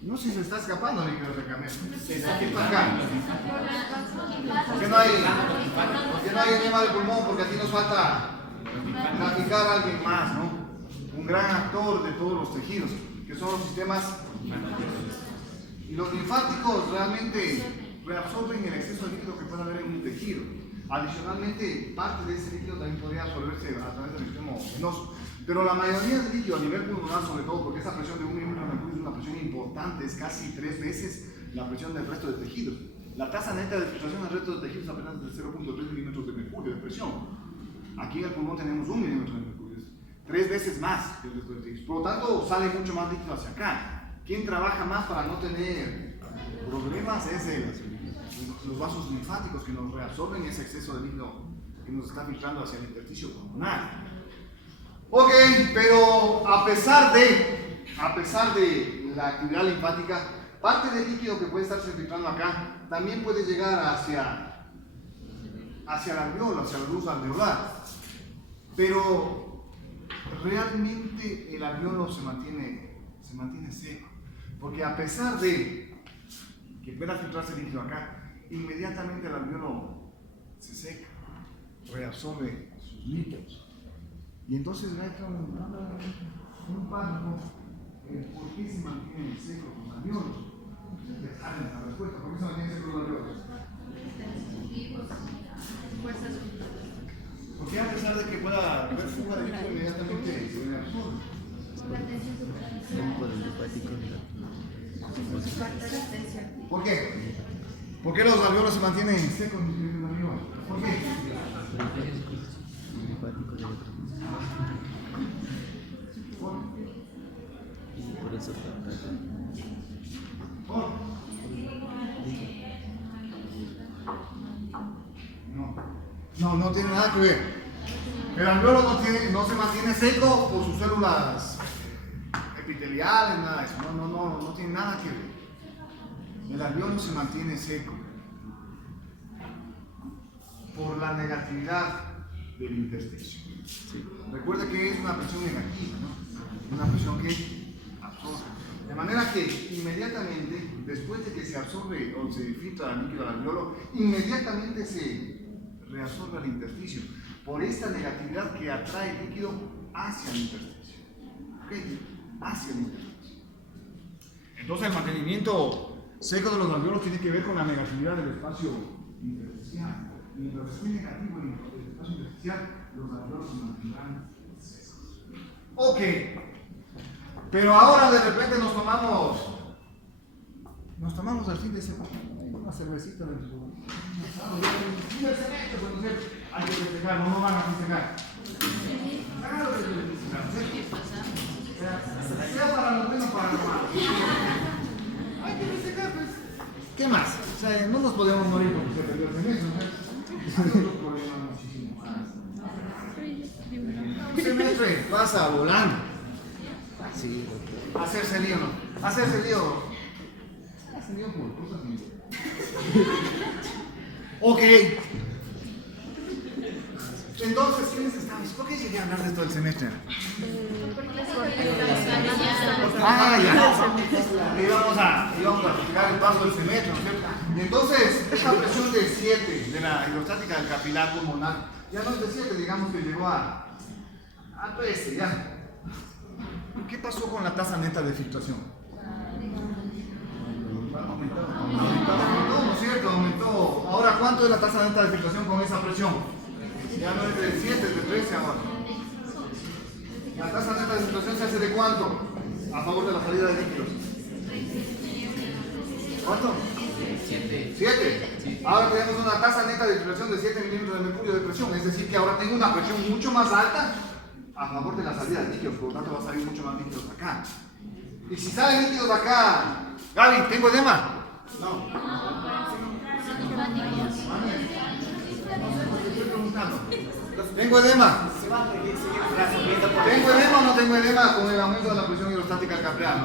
No sé si se está escapando el líquido del camino. Aquí está acá. ¿Por qué no hay edema de pulmón? Porque aquí nos falta graficar a alguien más, ¿no? Un gran actor de todos los tejidos, que son los sistemas. Y los linfáticos realmente reabsorben el exceso de líquido que puede haber en un tejido. Adicionalmente, parte de ese líquido también podría absorberse a través del sistema venoso. Pero la mayoría del líquido a nivel pulmonar, sobre todo porque esa presión de 1 milímetro de mercurio es una presión importante, es casi 3 veces la presión del resto de tejidos. La tasa neta de filtración del resto de tejidos es apenas de 0.3 milímetros de mercurio de presión. Aquí en el pulmón tenemos 1 milímetro de mercurio, 3 veces más que el resto de tejidos. Por lo tanto, sale mucho más líquido hacia acá. ¿Quién trabaja más para no tener problemas? Es los vasos linfáticos que nos reabsorben ese exceso de líquido que nos está filtrando hacia el intersticio pulmonar. Ok, pero a pesar de la actividad linfática, parte del líquido que puede estarse filtrando acá también puede llegar hacia el alveolo, hacia la luz alveolar. Pero realmente el alveolo se mantiene seco, porque a pesar de que pueda filtrarse líquido acá, inmediatamente el alveolo se seca, reabsorbe sus líquidos. Y entonces me entra un pánico. ¿Por qué se mantiene seco los alveolos? Ustedes saben la respuesta. ¿Por qué se mantiene seco los alveolos? Porque a pesar de que pueda haber fuga de líquido, inmediatamente se reabsorbe. ¿Por qué? ¿Por qué los alveolos se mantienen secos? ¿Por qué? Por eso no tiene nada que ver. El alveolo no se mantiene seco por sus células epiteliales, nada de eso. No tiene nada que ver. El alveolo se mantiene seco por la negatividad del intersticio. Sí. Recuerda que es una presión negativa, ¿no? Una presión que absorbe. De manera que inmediatamente, después de que se absorbe o se filtra el líquido al alveolo, inmediatamente se reabsorbe al intersticio por esta negatividad que atrae el líquido hacia el intersticio. ¿Okay? Hacia el intersticio. Entonces el mantenimiento seco de los alveolos tiene que ver con la negatividad del espacio intersticial. Mientras esté negativo el espacio intersticial, los alveolos se mantendrán secos. Ok. Pero ahora de repente nos tomamos al fin de semana una cervecita de Hay que festejar, no van a festejar. Claro que hay que festejar, ¿sí? Sea para lo bueno o para lo malo. Hay que festejar, pues. ¿Qué más? O sea, no nos podemos morir porque se perdió el semestre, ¿no? Hay otros problemas muchísimo más. Un semestre pasa volando. Sí, doctor. Hacerse lío, ¿no? Hacerse lío. Hacerse lío por cosas muy. Ok. Entonces, ¿quiénes estamos? ¿Por qué llegué a hablar de todo el semestre? Ah, ya. Íbamos a fijar el paso del semestre, ¿no es cierto? Y entonces, esta presión de 7 de la hidrostática del capilar pulmonar, ya no es de 7, digamos que llegó a 13, ya. ¿Qué pasó con la tasa neta de filtración? Aumentó, ¿no es cierto? Aumentó. Ahora, ¿cuánto es la tasa neta de filtración con esa presión? Ya no es de 7, es de 13 ahora. ¿La tasa neta de filtración se hace de cuánto? A favor de la salida de líquidos. ¿Cuánto? 7. Ahora tenemos una tasa neta de filtración de 7 milímetros de mercurio de presión. Es decir, que ahora tengo una presión mucho más alta a favor de la salida de líquidos. Por lo tanto, va a salir mucho más líquidos acá. Y si salen líquidos acá, Gaby, ¿tengo edema? No. ¿Tengo edema? ¿Tengo edema o no tengo edema con el aumento de la presión hidrostática del capilar?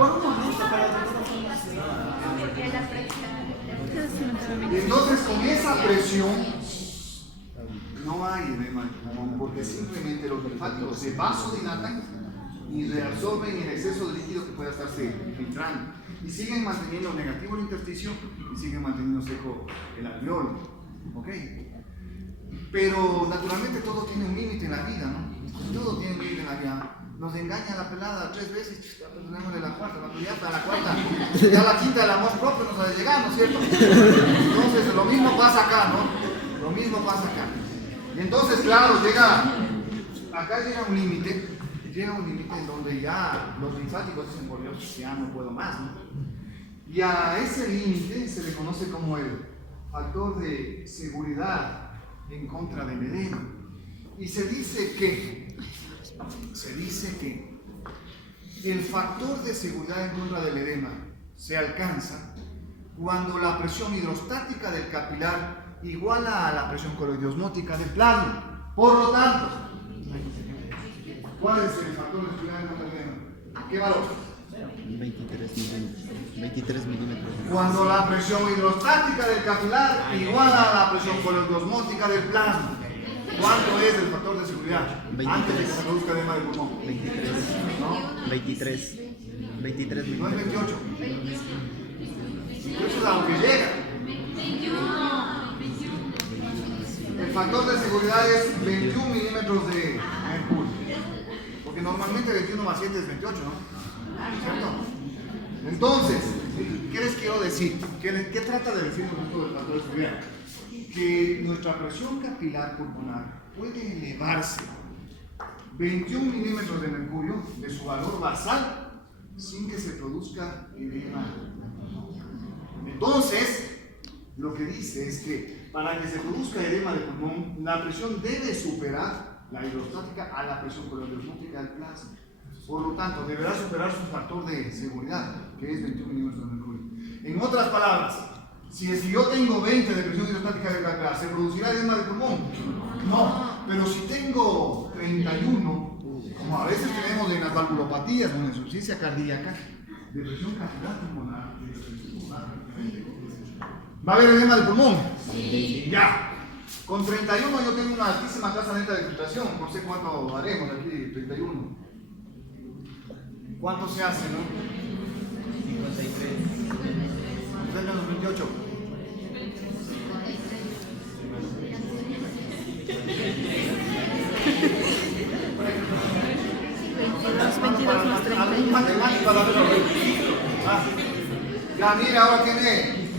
Y entonces con esa presión no hay edema, porque simplemente los linfáticos se vasodilatan y reabsorben el exceso de líquido que pueda estarse filtrando. Y siguen manteniendo negativo el intersticio y siguen manteniendo seco el alveolo. ¿Ok? Pero naturalmente todo tiene un límite en la vida, ¿no? Todo tiene un límite en la vida. Nos engaña la pelada 3 veces, perdonemos de la cuarta, cuando ya está la cuarta, ya la quinta, el amor propio nos ha de llegar, ¿no es cierto? Entonces lo mismo pasa acá, ¿no? Lo mismo pasa acá. Y entonces, claro, acá llega un límite en donde ya los linfáticos dicen, por Dios, ya no puedo más, ¿no? Y a ese límite se le conoce como el factor de seguridad en contra del edema. Y se dice que el factor de seguridad en contra del edema se alcanza cuando la presión hidrostática del capilar iguala a la presión coloidosmótica del plasma. Por lo tanto, ¿cuál es el factor de seguridad en contra del edema? ¿Qué valor? 23 milímetros. Cuando la presión hidrostática del capilar iguala a la presión coloidosmótica del plasma. ¿Cuánto es el factor de seguridad? 23. Antes de que se produzca edema del pulmón. 23. ¿No? 23 No es milímetros. 28. 28 es a lo que llega. El factor de seguridad es 21 milímetros de mercurio. Porque normalmente 21 más 7 es 28, ¿no? ¿Cierto? Entonces, ¿qué les quiero decir? ¿Qué trata de decirnos esto del factor de seguridad? Que nuestra presión capilar pulmonar puede elevarse 21 milímetros de mercurio de su valor basal sin que se produzca edema. Entonces, lo que dice es que para que se produzca edema de pulmón, la presión debe superar la hidrostática a la presión coloidosmótica del plasma. Por lo tanto, deberá superar su factor de seguridad, que es 21 milímetros de mercurio. En otras palabras, si yo tengo 20 de presión hidrostática del capilar, ¿se producirá edema de pulmón? No, pero si tengo 31, como a veces tenemos en las valvulopatías o en la insuficiencia cardíaca, de presión capilar pulmonar, ¿va a haber edema de pulmón? Sí. Ya. Con 31 yo tengo una altísima tasa neta de filtración, no sé cuánto haremos aquí, 31. ¿Cuánto se hace, no? 53. Menos 28. 22 más 30. ¿Algún matemático para verlo? Ya, mire, ahora tiene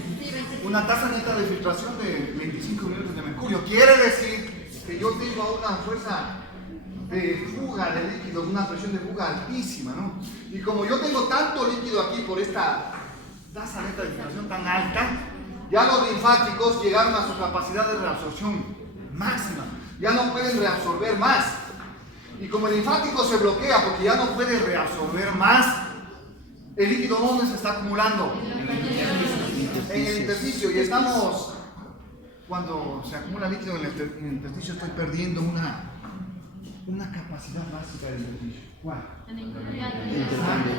una tasa neta de filtración de 25 milímetros de mercurio. Quiere decir que yo tengo una fuerza de fuga de líquidos, una presión de fuga altísima, ¿no? Y como yo tengo tanto líquido aquí por esta tasa neta de filtración tan alta, ya los linfáticos llegaron a su capacidad de reabsorción máxima. Ya no pueden reabsorber más. Y como el linfático se bloquea porque ya no puede reabsorber más, el líquido ¿dónde se está acumulando? En el intersticio. Y estamos, cuando se acumula líquido en el intersticio, estoy perdiendo una capacidad básica del intersticio. ¿Cuál?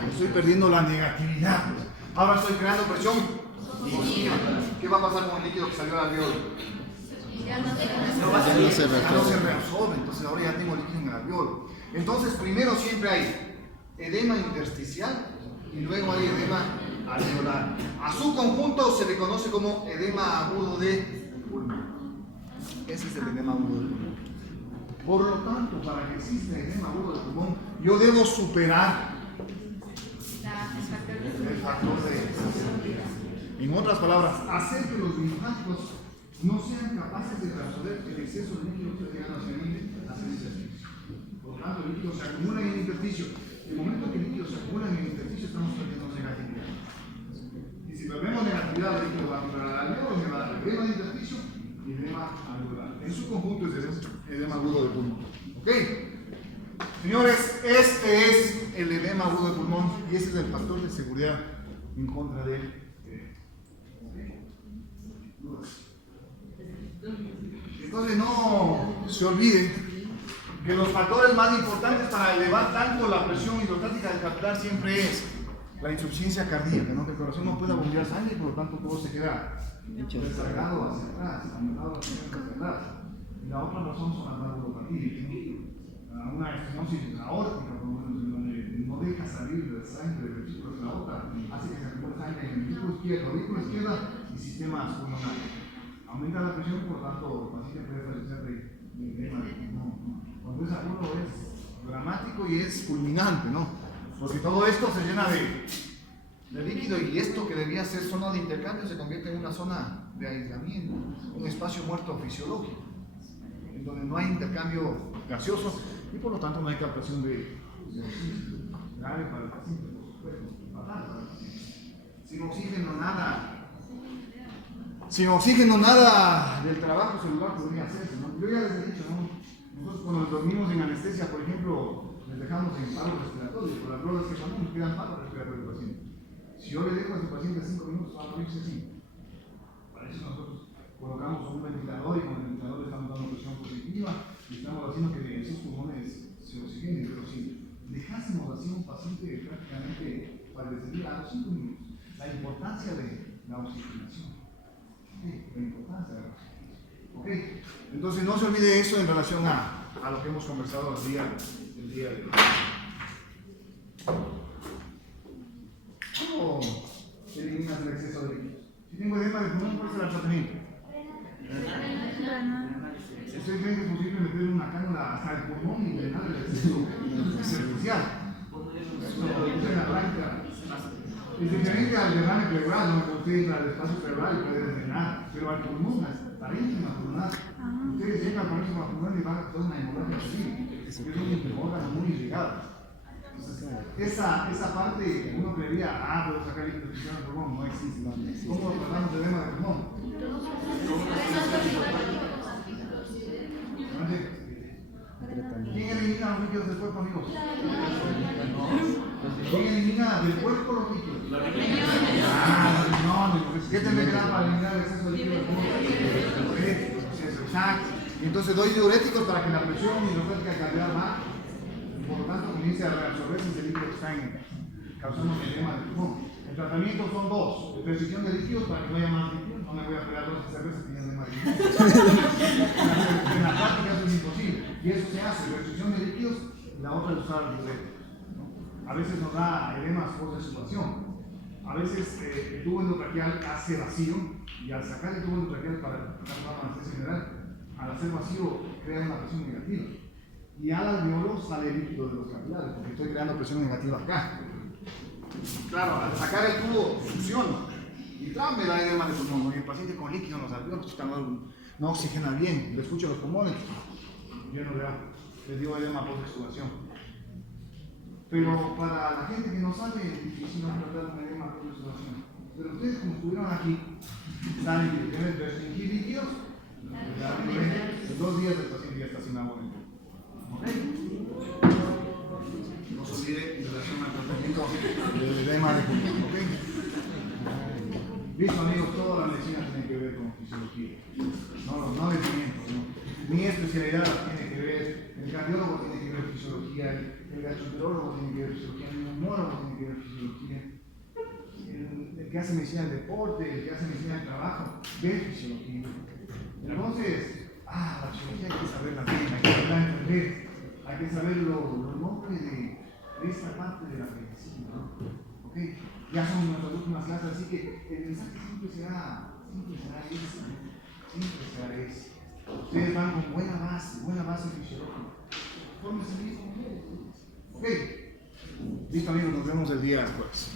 Estoy perdiendo la negatividad. Ahora estoy creando presión. ¿Qué va a pasar con el líquido que salió al alveolo? Ya no se Ya no se reabsorbe, entonces ahora ya tengo líquido en el alveolo. Entonces primero siempre hay edema intersticial y luego hay edema alveolar. A su conjunto se le conoce como edema agudo de pulmón. Ese es el edema agudo de pulmón. Por lo tanto, para que exista edema agudo de pulmón, yo debo superar el factor de sensibilidad. En otras palabras, hacer que los linfáticos no sean capaces de reabsorber el exceso de líquido que llega hacia el intersticio. Por lo tanto, el líquido se acumula en el intersticio. El momento que el líquido se acumula en el intersticio, estamos perdiendo negatividad. Y si perdemos negatividad, el líquido va a entrar al alveolo y me va a dar edema de intersticio y edema alveolar. En su conjunto es edema agudo de pulmón. ¿Ok? Señores, este es el edema agudo de pulmón y ese es el factor de seguridad en contra de él. Entonces no se olvide que los factores más importantes para elevar tanto la presión hidrostática del capilar siempre es la insuficiencia cardíaca, ¿no? Que el corazón no pueda bombear sangre y por lo tanto todo se queda rezagado hacia atrás, aumentado hacia atrás. Y la otra razón son las valvulopatías, ¿no? Una estenosis aórtica, donde no deja salir la sangre del vehículo de la otra, hace que se acumule sangre en el vehículo izquierdo, aurícula izquierda y sistemas pulmonares. Aumenta la presión, por lo tanto, el paciente puede fallecer de edema de pulmón. Cuando es agudo es dramático y es fulminante, ¿no? Porque todo esto se llena de líquido y esto que debía ser zona de intercambio se convierte en una zona de aislamiento, un espacio muerto fisiológico, en donde no hay intercambio gaseoso y por lo tanto no hay captación de oxígeno. Grave para el paciente, por supuesto, fatal para el paciente. Sin oxígeno nada del trabajo celular podría hacerse, ¿no? Yo ya les he dicho, ¿no? Nosotros cuando dormimos en anestesia, por ejemplo, les dejamos en paro respiratorio, por las drogas que tomamos nos quedan paro respiratorio del paciente. Si yo le dejo a ese paciente 5 minutos, va a morirse así. Para eso nosotros colocamos un ventilador y con el ventilador le estamos dando presión positiva y estamos haciendo que esos pulmones se oxigenen, pero si dejásemos así a un paciente prácticamente fallecería a los 5 minutos. La importancia de la oxigenación. La importancia de la oxigenación. ¿Ok? Entonces no se olvide eso en relación a lo que hemos conversado el día de hoy. ¿Cómo eliminas el exceso de líquidos? Si tengo edema de pulmón, ¿cuál será el tratamiento? ¿Ustedes creen que es posible meter una cánula hasta el pulmón y drenar el exceso superficial? Esto produce en la práctica. Es diferente al derrame pleural, ¿no? Usted entra al espacio pleural y puede drenar, pero al pulmón, al parénquima pulmonar, ustedes llegan al parénquima pulmonar y van a toda una hemorragia así. Es un órgano muy irrigado. Esa parte uno creería, puedo sacar líquido del pulmón, no existe. ¿Cómo tratamos de edema de pulmón? ¿Quién elimina los líquidos del cuerpo, amigos? ¿Quién elimina del cuerpo los líquidos? Los riñones. ¿Qué tendría que dar para eliminar el exceso de líquidos del cuerpo? Exacto. Entonces doy diuréticos para que la presión hidrostática capilar baje. Por lo tanto, comience a reabsorberse ese líquido que está causando un edema del pulmón. El tratamiento son dos: restricción de líquidos para que no haya más líquidos. No me voy a pegar 2 cervezas que ya no hay más líquidos. En la práctica eso es imposible. Y eso se hace: restricción de líquidos, y la otra es usar diuréticos. A veces nos da edemas por desudación. A veces el tubo endotraqueal hace vacío y al sacar el tubo endotraqueal para la anestesia general, al hacer vacío crea una presión negativa. Y al alveolo sale líquido de los capilares, porque estoy creando presión negativa acá. Claro, al sacar el tubo succiona y claro, me da edema de pulmón. Y el paciente con líquido en los alveolos no oxigena bien, le escucho los pulmones lleno de agua, les digo edema por exudación. Pero para la gente que no sabe, es difícil tratar un edema por exudación. Pero ustedes, como estuvieron aquí, saben que deben restringir líquidos. El 2 días el paciente ya está sin agua en el cuerpo. ¿Ok? No se olvide en relación al tratamiento del edema de pulmón. ¿Ok? Listo, amigos, toda la medicina tiene que ver con fisiología. No de pimiento, no. Mi especialidad tiene que ver, el cardiólogo tiene que ver fisiología, el gastroenterólogo tiene que ver fisiología, el neumólogo tiene que ver fisiología, el que hace medicina del deporte, el que hace medicina del trabajo, ve fisiología. Entonces, la fisiología hay que saberla bien, hay que saberla entender, hay que saber los nombres de esta parte de la medicina, ¿no? ¿Ok? Ya son nuestras últimas clases, así que el mensaje siempre será ese. Ustedes van con buena base fisiológica. Fórmense mismo. Ok. Listo, amigos, nos vemos el día jueves.